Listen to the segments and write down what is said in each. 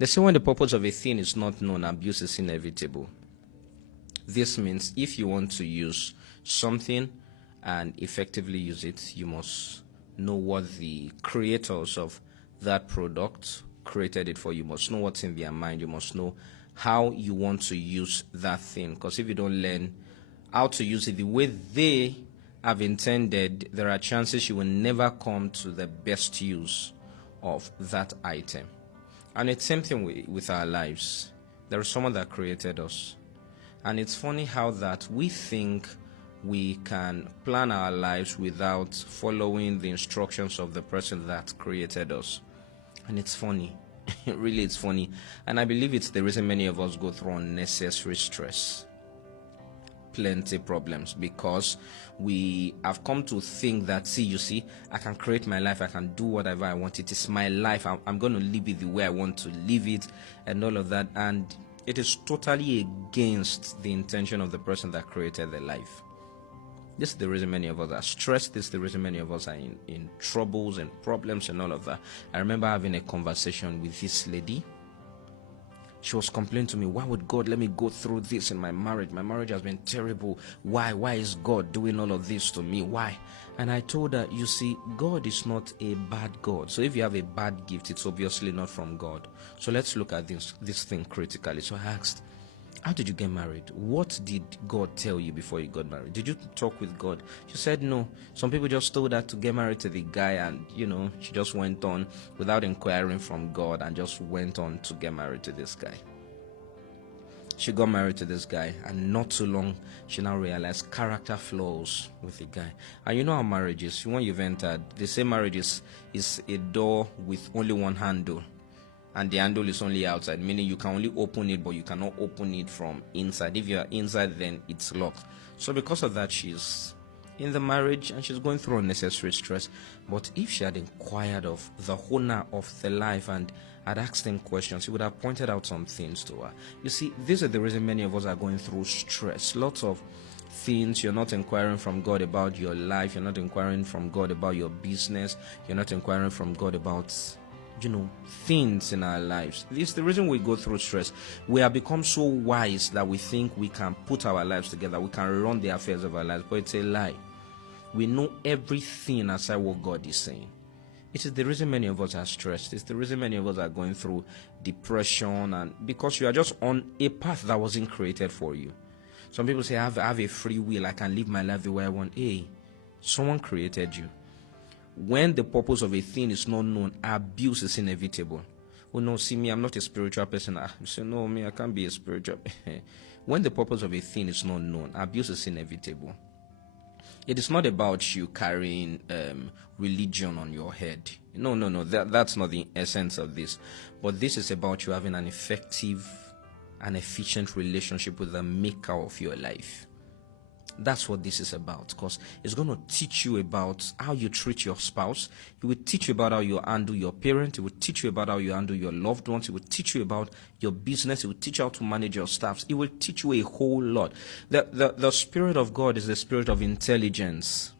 They say when the purpose of a thing is not known, abuse is inevitable. This means if you want to use something and effectively use it, you must know what the creators of that product created it for. You must know what's in their mind. You must know how you want to use that thing. Because if you don't learn how to use it the way they have intended, there are chances you will never come to the best use of that item. And it's the same thing with our lives. There is someone that created us. And it's funny how that we think we can plan our lives without following the instructions of the person that created us. And it's funny. Really, it's funny. And I believe it's the reason many of us go through unnecessary stress. Plenty problems, because we have come to think that, see, I can create my life, I can do whatever I want. It is my life. I'm going to live it the way I want to live it, and all of that. And it is totally against the intention of the person that created the life. This is the reason many of us are stressed. This is the reason many of us are in troubles and problems and all of that. I remember having a conversation with this lady. She was complaining to me, why would God let me go through this in my marriage? My marriage has been terrible. Why? Why is God doing all of this to me? Why? And I told her, you see, God is not a bad God. So if you have a bad gift, it's obviously not from God. So let's look at this thing critically. So I asked, how did you get married? What did God tell you before you got married? Did you talk with God? She said no. Some people just told her to get married to the guy, and she just went on without inquiring from God and just went on to get married to this guy. She got married to this guy, and not too long, she now realized character flaws with the guy. And you know how marriage is. When you've entered, they say marriage is a door with only one handle. And the handle is only outside, meaning you can only open it, but you cannot open it from inside. If you are inside, then it's locked. So because of that, she's in the marriage and she's going through unnecessary stress. But if she had inquired of the owner of the life and had asked him questions, he would have pointed out some things to her. You see, this is the reason many of us are going through stress. Lots of things. You're not inquiring from God about your life. You're not inquiring from God about your business. You're not inquiring from God about things in our lives. This is the reason we go through stress. We have become so wise that we think we can put our lives together. We can run the affairs of our lives, but it's a lie. We know everything aside what God is saying. It is the reason many of us are stressed. It's the reason many of us are going through depression, and because you are just on a path that wasn't created for you. Some people say, I have a free will. I can live my life the way I want. Hey, someone created you. When the purpose of a thing is not known, abuse is inevitable. Oh no, see me, I'm not a spiritual person. You say, no, me, I can't be a spiritual. When the purpose of a thing is not known, abuse is inevitable. It is not about you carrying religion on your head. No. That's not the essence of this. But this is about you having an effective and efficient relationship with the maker of your life. That's what this is about, because it's going to teach you about how you treat your spouse. It will teach you about how you handle your parent. It will teach you about how you handle your loved ones. It will teach you about your business. It will teach you how to manage your staffs. It will teach you a whole lot. The Spirit of God is the spirit of intelligence.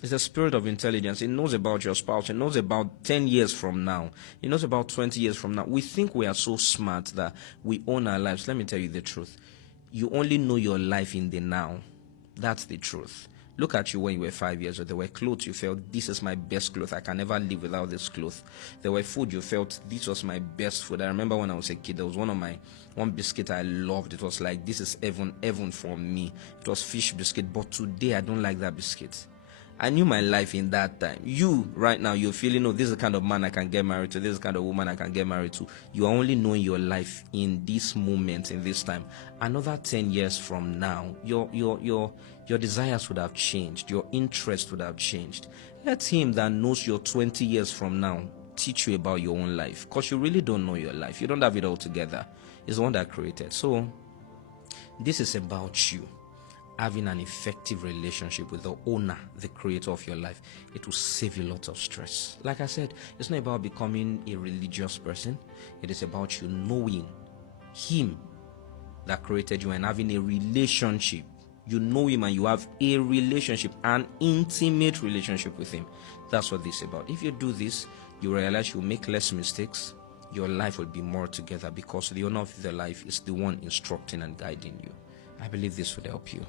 It's the spirit of intelligence. It knows about your spouse. It knows about 10 years from now. It knows about 20 years from now. We think we are so smart that we own our lives. Let me tell you the truth. You only know your life in the now. That's the truth. Look at you when you were 5 years old. There were clothes you felt, this is my best clothes. I can never live without this clothes. There were food you felt, this was my best food. I remember when I was a kid, there was one biscuit I loved. It was like, this is heaven for me. It was fish biscuit. But today, I don't like that biscuit. I knew my life in that time. You, right now, you're feeling, this is the kind of man I can get married to. This is the kind of woman I can get married to. You are only knowing your life in this moment, in this time. Another 10 years from now, your desires would have changed. Your interests would have changed. Let him that knows your 20 years from now teach you about your own life, because you really don't know your life. You don't have it all together. It's the one that created. So, this is about you having an effective relationship with the owner, the creator of your life. It will save you lots of stress. Like I said, it's not about becoming a religious person. It is about you knowing him that created you and having a relationship. You know him and you have a relationship, an intimate relationship with him. That's what this is about. If you do this, you realize you'll make less mistakes. your life will be more together, because the owner of the life is the one instructing and guiding you. I believe this would help you.